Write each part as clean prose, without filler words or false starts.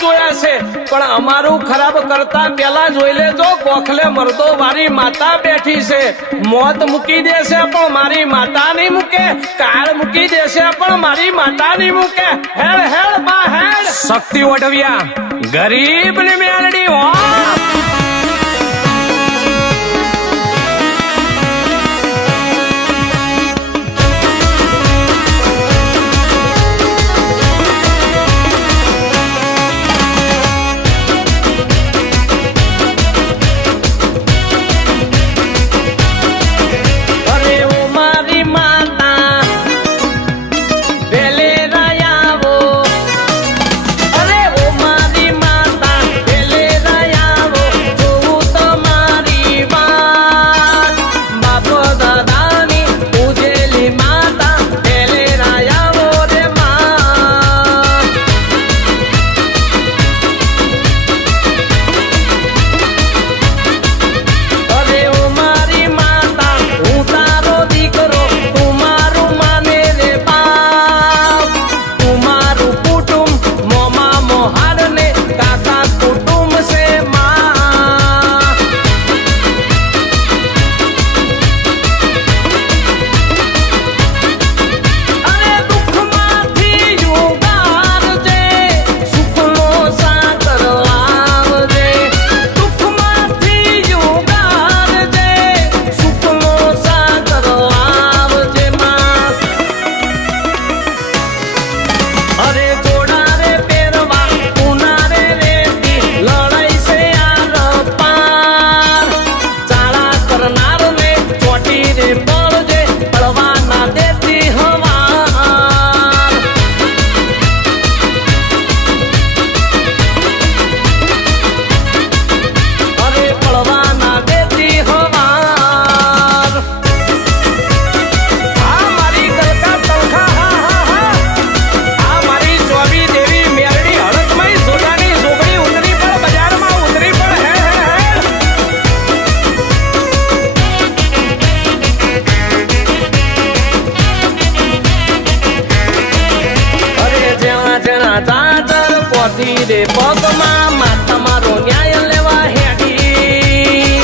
જોયા છે પણ અમારું ખરાબ કરતા પેલા જોઈ લેજો ગોખલે મરદો વાળી માતા બેઠી છે મોત મૂકી દેશે પણ મારી માતા નહીં મૂકે કાળ મૂકી દેશે પણ મારી માતા નહીં મૂકે હેડ હેડ બા હેડ શક્તિ ઓઢવ્યા ગરીબ ની મેલડી હો રે પગમાં માતા મારો ન્યાય લેવા હેડી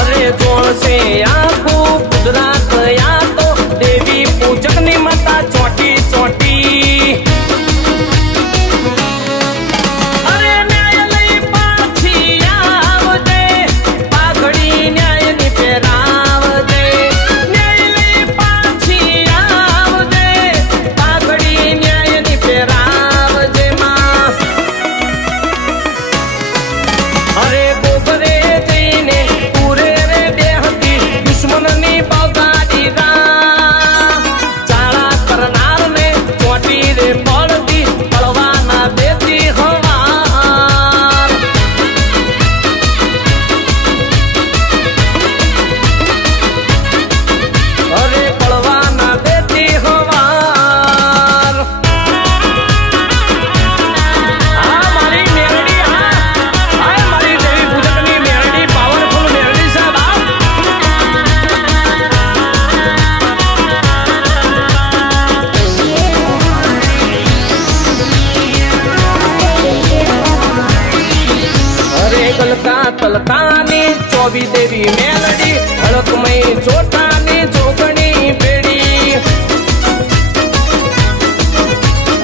અરે જોણશે આખું ગુજરાત આ તો દેવી પૂજક ની માતા ચોટી ચોટી અરે ન્યાય લઈ પાછી આવજે પાઘડી ન્યાય ની પહેરાવજે ન્યાય લઈ પાછી આવજે પાઘડી રાવજે માં અરે ગોબરે જઈને પૂરે રે બેહતી દુશ્મનની બગાડી ચાળા કરનાર ને ચોટી રે પડતી પડવાના દેતી હવાર અરે પડવાના દેતી હવાર તલકાની ચોવી દેવી મેલડી હળકમય ચોટાની જોગણી પેડી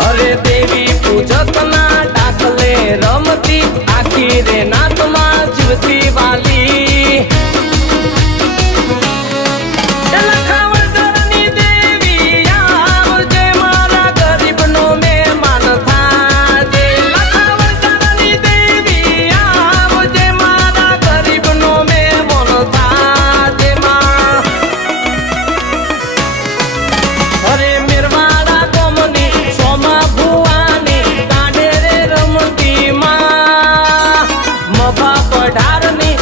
અરે દેવી પૂજકના ડાકલે રમતી આખી રે નાતમાં જીવતી વાલી ઢારની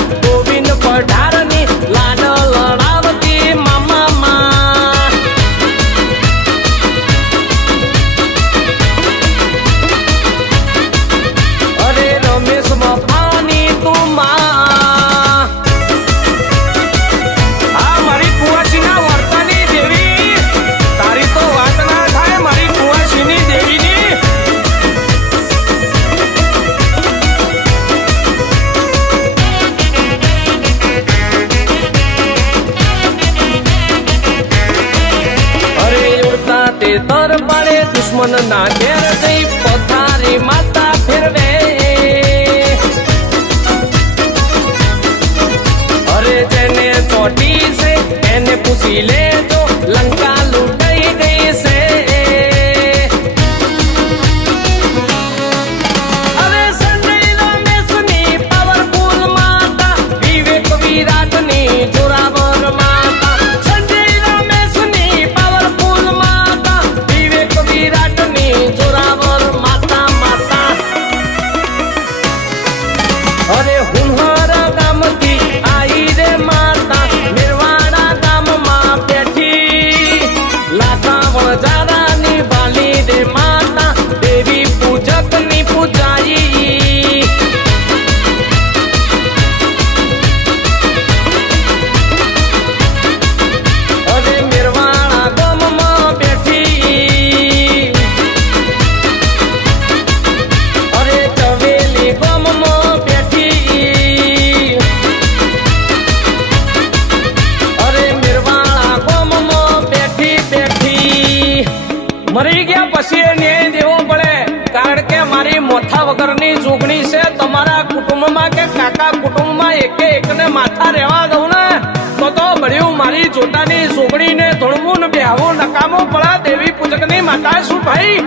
મન ના ઘેર જઈ પથારી માતા ફેરવે અરે જેને ચોટી છે એને પૂછી લેજો લંકા લૂંટાઈ ગઈ છે અરે સંજય રમેશની પાવરફુલ માતા વિવેક વિરાટની જોરાવર માતા સંજય રમેશની પાવરફુલ માતા વિવેક વિરાટની જોરાવર માતા માતા અરે હુનહર ગામથી આઈ રે માતા નિર્વાણા ગામમાં બેઠી લાખા વણજારાની વાલી રે માતા દેવી પૂજકની પૂજાઈ અરે નિર્વાણા ગામમાં બેઠી અરે ચવેલી ગામમાં બેઠી અરે નિર્વાણા ગામમાં બેઠી બેઠી મરી ગયા પછી એ ન્યાય દેવો પડે કારણ કે મારી મોથા વગરની જોગણી છે તમારા કુટુંબમાં કે કાકા કુટુંબમાં એકે એકને માથા રહેવા દઉં ને તો ભળ્યું મારી જોતાની જોગણીને ધોળવું ને બેહવું નકામો પડા દેવી પૂજકની માતા શું ભાઈ